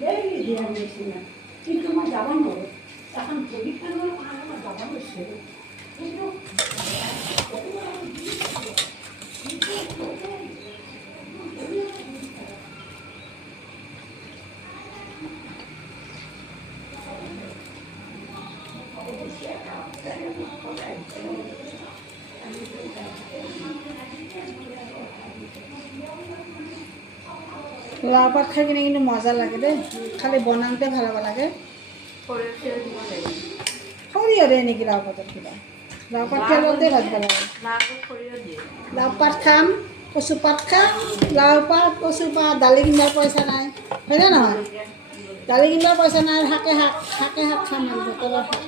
daily দিয়া নিচিনা কিন্তু মই যাব নোৱাৰোঁ এখন পৰীক্ষা লৈ মই যাব বিচাৰোঁ কিন্তু লাউ পাত খাই কিনে কিন্তু মজা লাগে দেই খালি বনাওঁতে ভাল হ'ব লাগে সৰিয়হ দিয়ে নেকি লাউ পাতত কিবা লাউ পাত তেলতে ভাজিব লাগে লাউ পাত খাম কচু পাত খাম লাউ পাত কচু পাত দালি কিনাৰ পইচা নাই হয়নে নহয় দালি কিনাৰ পইচা নাই শাকে শাক খাম আৰু বতৰৰ শাক